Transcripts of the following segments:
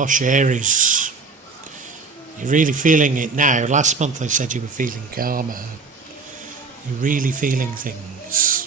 Gosh, Aries, you're really feeling it now. Last month I said you were feeling calmer. You're really feeling things.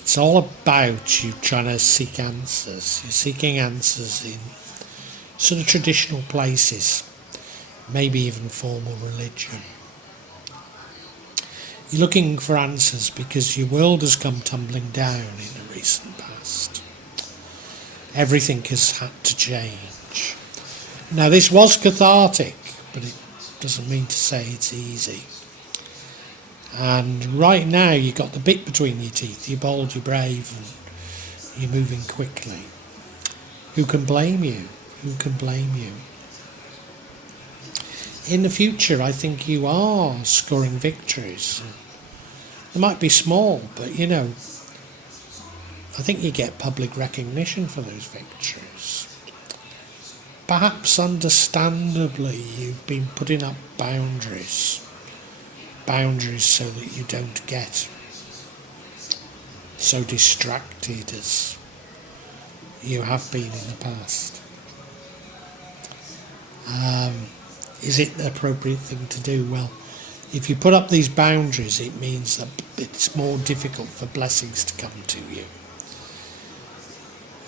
It's all about you trying to seek answers. You're seeking answers in sort of traditional places, maybe even formal religion. You're looking for answers because your world has come tumbling down in the recent past. Everything has had to change. Now this was cathartic, but it doesn't mean to say it's easy. And right now you've got the bit between your teeth. You're bold, you're brave, and you're moving quickly. Who can blame you? Who can blame you? In the future, I think you are scoring victories. They might be small, but I think you get public recognition for those victories. Perhaps understandably, you've been putting up boundaries so that you don't get so distracted as you have been in the past. Is it the appropriate thing to do? Well, if you put up these boundaries, it means that it's more difficult for blessings to come to you.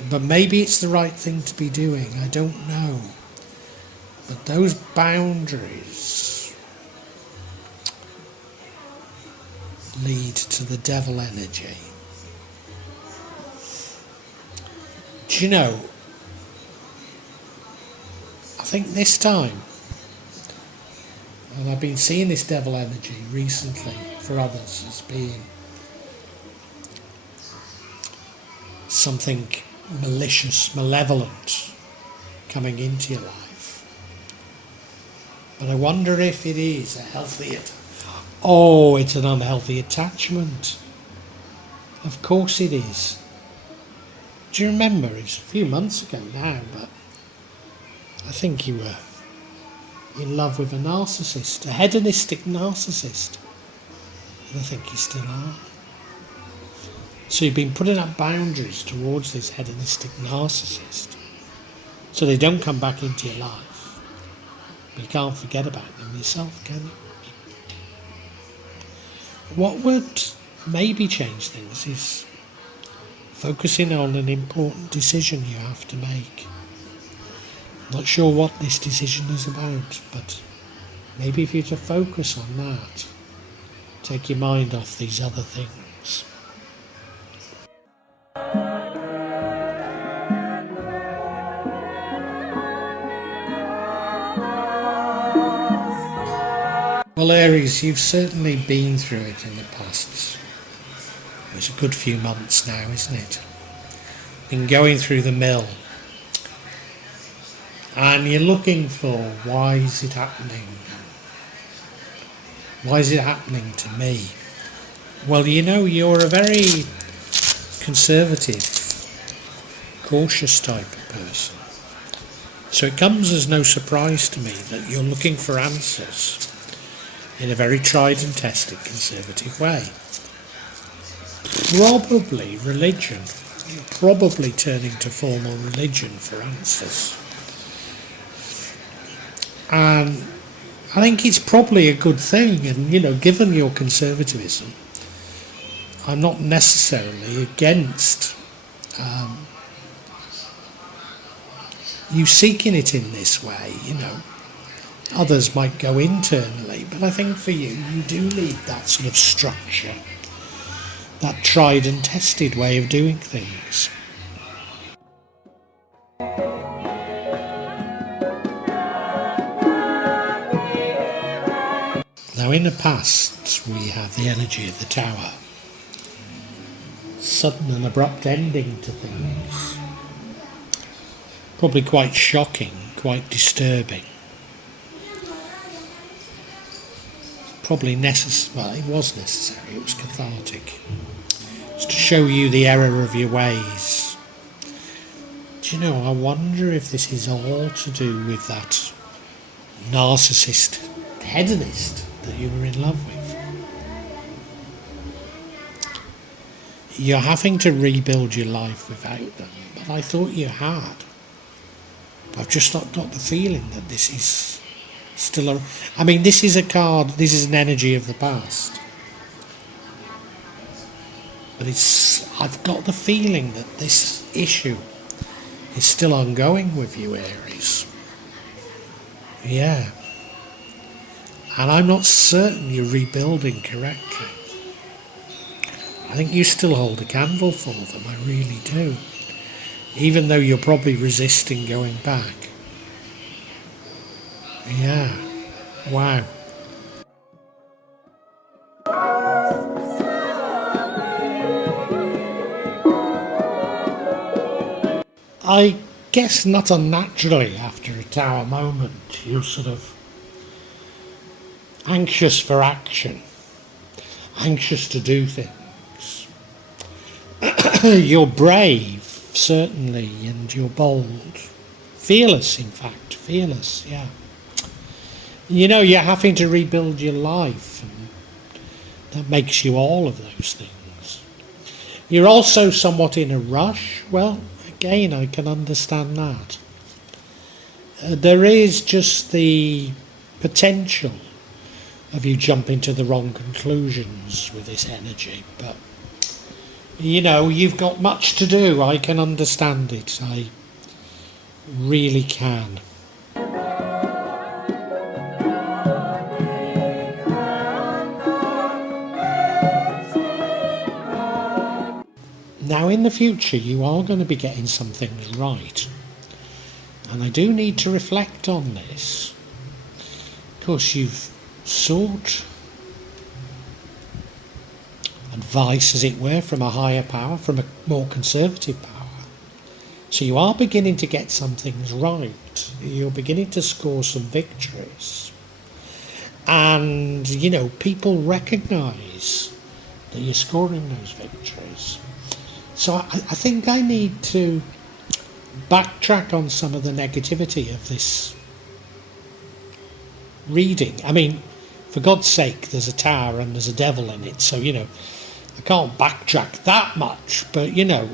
But maybe it's the right thing to be doing, I don't know. But those boundaries lead to the devil energy. Do you know, I think this time, and I've been seeing this devil energy recently for others as being something malicious, malevolent coming into your life. But I wonder if it is a healthy it's an unhealthy attachment. Of course it is. Do you remember? It's a few months ago now, but I think you were in love with a narcissist, a hedonistic narcissist. And I think you still are. So you've been putting up boundaries towards this hedonistic narcissist so they don't come back into your life. But you can't forget about them yourself, can you? What would maybe change things is focusing on an important decision you have to make. Not sure what this decision is about, but maybe if you to focus on that, take your mind off these other things. Well, Aries, you've certainly been through it in the past. It's a good few months now, isn't it? Been going through the mill. And you're looking for, why is it happening? Why is it happening to me? Well, you're a very conservative, cautious type of person. So it comes as no surprise to me that you're looking for answers in a very tried and tested conservative way. Probably religion. You're probably turning to formal religion for answers. And I think it's probably a good thing, and given your conservatism, I'm not necessarily against you seeking it in this way. Others might go internally, but I think for you do need that sort of structure, that tried and tested way of doing things. Now in the past we have the energy of the Tower. Sudden and abrupt ending to things. Probably quite shocking, quite disturbing. Probably necessary, it was necessary, it was cathartic. It's to show you the error of your ways. Do you know, I wonder if this is all to do with that narcissist, hedonist that you were in love with. You're having to rebuild your life without them, but I thought you had. I've just not got the feeling that this is still a... I mean, this is a card, this is an energy of the past. But I've got the feeling that this issue is still ongoing with you, Aries. Yeah. And I'm not certain you're rebuilding correctly. I think you still hold a candle for them, I really do. Even though you're probably resisting going back. Yeah. Wow. I guess not unnaturally after a Tower moment, you're sort of anxious for action, anxious to do things. You're brave, certainly, and you're bold. Fearless, in fact, fearless, yeah. You know, you're having to rebuild your life, and that makes you all of those things. You're also somewhat in a rush. Well, again, I can understand that. There is just the potential of you jumping to the wrong conclusions with this energy, but you know, you've got much to do. I can understand it. I really can. Now in the future you are going to be getting some things right, and I do need to reflect on this. Of course, you've sought advice, as it were, from a higher power, from a more conservative power. So you are beginning to get some things right. You're beginning to score some victories. And, you know, people recognise that you're scoring those victories. So I think I need to backtrack on some of the negativity of this reading. I mean, for God's sake, there's a tower and there's a devil in it, so, you know, I can't backtrack that much, but, you know,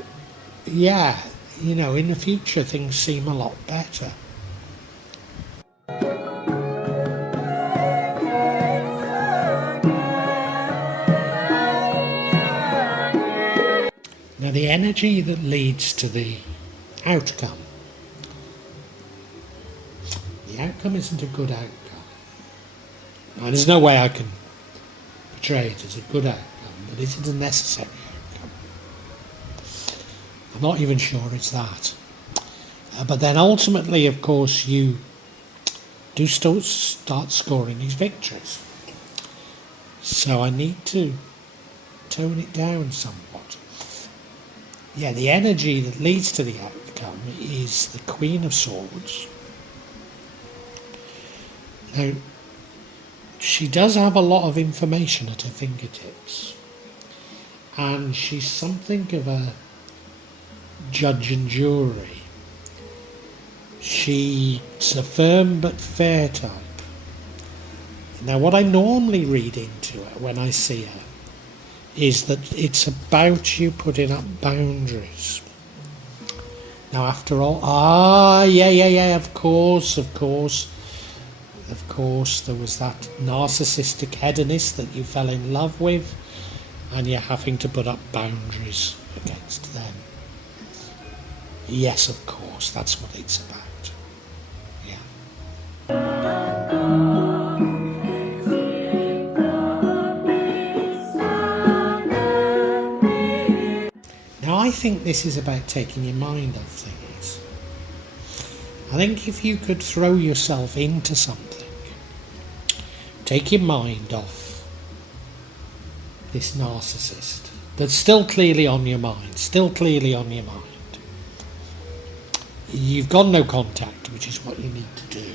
yeah, you know, in the future things seem a lot better. Now, the energy that leads to the outcome isn't a good outcome. Now, there's no way I can portray it as a good outcome, but it is a necessary outcome. I'm not even sure it's that. But then ultimately, of course, you do start scoring these victories. So I need to tone it down somewhat. Yeah, the energy that leads to the outcome is the Queen of Swords. Now, she does have a lot of information at her fingertips, and she's something of a judge and jury. She's a firm but fair type. Now, what I normally read into her when I see her is that it's about you putting up boundaries. Now, after all, of course, there was that narcissistic hedonist that you fell in love with, and you're having to put up boundaries against them. Yes, of course, that's what it's about. Yeah. Now, I think this is about taking your mind off things. I think if you could throw yourself into something, take your mind off this narcissist that's still clearly on your mind, You've got no contact, which is what you need to do.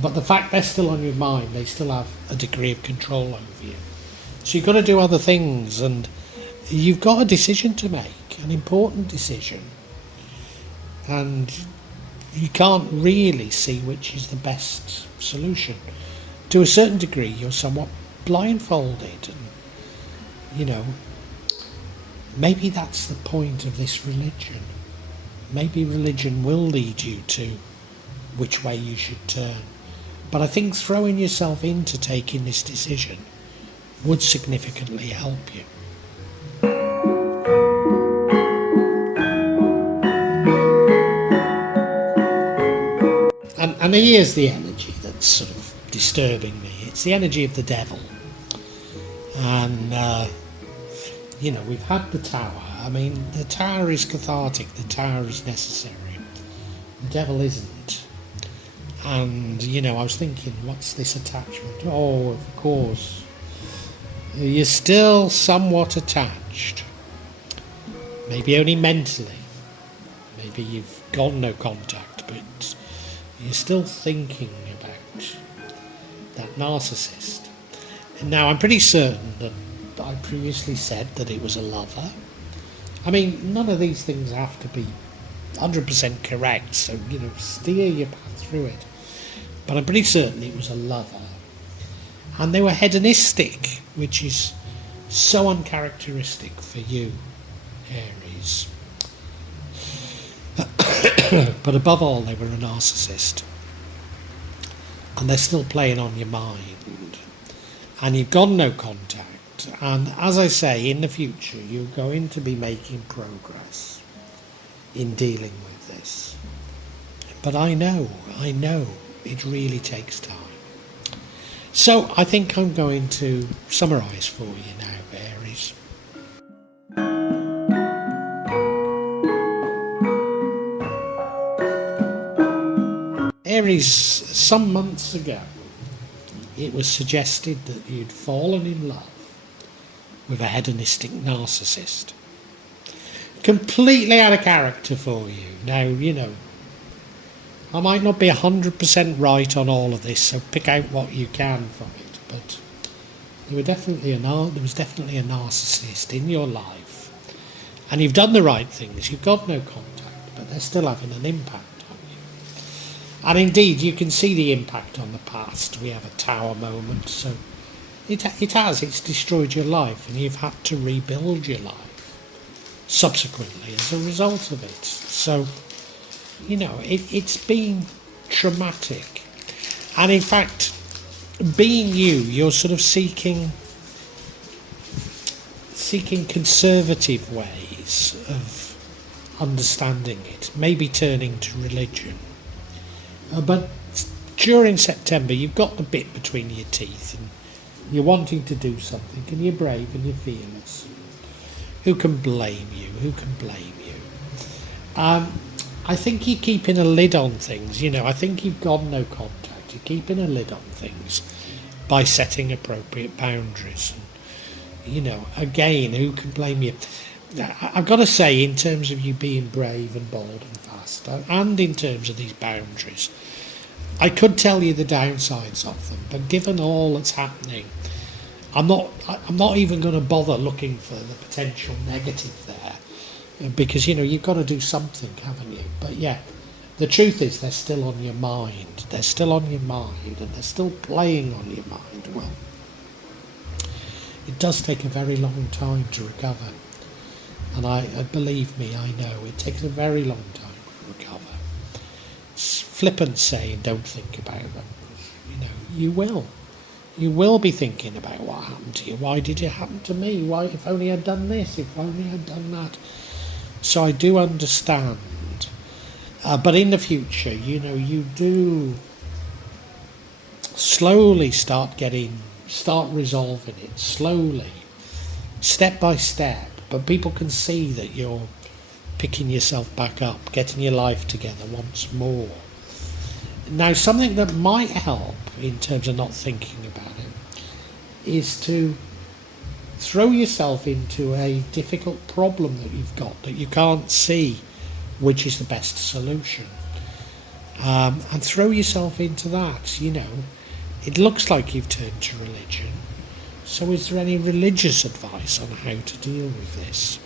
But the fact they're still on your mind, they still have a degree of control over you. So you've got to do other things, and you've got a decision to make, an important decision. And you can't really see which is the best solution. To a certain degree, you're somewhat blindfolded, and, you know, maybe that's the point of this religion. maybe religion will lead you to which way you should turn. But I think throwing yourself into taking this decision would significantly help you. And here's the energy that's sort of disturbing me. It's the energy of the devil. And, we've had the Tower. I mean, the Tower is cathartic. The Tower is necessary. The devil isn't. And, I was thinking, what's this attachment? Oh, of course. You're still somewhat attached. Maybe only mentally. Maybe you've got no contact, but you're still thinking about that narcissist. And now, I'm pretty certain that I previously said that it was a lover. I mean, none of these things have to be 100% correct, so, steer your path through it. But I'm pretty certain it was a lover. And they were hedonistic, which is so uncharacteristic for you, Aries. But above all, they were a narcissist. And they're still playing on your mind. And you've got no contact. And as I say, in the future, you're going to be making progress in dealing with this. But I know, it really takes time. So I think I'm going to summarise for you now, Aries. Aries, some months ago, it was suggested that you'd fallen in love with a hedonistic narcissist. Completely out of character for you. Now, I might not be 100% right on all of this, so pick out what you can from it, but there was definitely a narcissist in your life, and you've done the right things. You've got no contact, but they're still having an impact on you. And indeed, you can see the impact on the past. We have a Tower moment, so it's destroyed your life, and you've had to rebuild your life subsequently as a result of it. So, it's been traumatic. And in fact, being you're sort of seeking conservative ways of understanding it, maybe turning to religion. But during September, you've got the bit between your teeth and you're wanting to do something, and you're brave and you're fearless. Who can blame you? I think you're keeping a lid on things. I think you've got no contact. You're keeping a lid on things by setting appropriate boundaries. And, again, who can blame you? I've got to say, in terms of you being brave and bold and fast, and in terms of these boundaries, I could tell you the downsides of them, but given all that's happening, I'm not even going to bother looking for the potential negative there, because you've got to do something, haven't you? But yeah, the truth is they're still on your mind. They're still on your mind, and they're still playing on your mind. Well, it does take a very long time to recover, and I believe me, I know it takes a very long time to recover. It's flippant saying don't think about them. You will be thinking about what happened to you. Why did it happen to me? Why, if only I'd done this, if only I'd done that. So I do understand. But in the future, you do slowly start resolving it, slowly, step by step. But people can see that you're picking yourself back up, getting your life together once more. Now, something that might help in terms of not thinking about it is to throw yourself into a difficult problem that you've got, that you can't see which is the best solution, and throw yourself into that. It looks like you've turned to religion, so is there any religious advice on how to deal with this?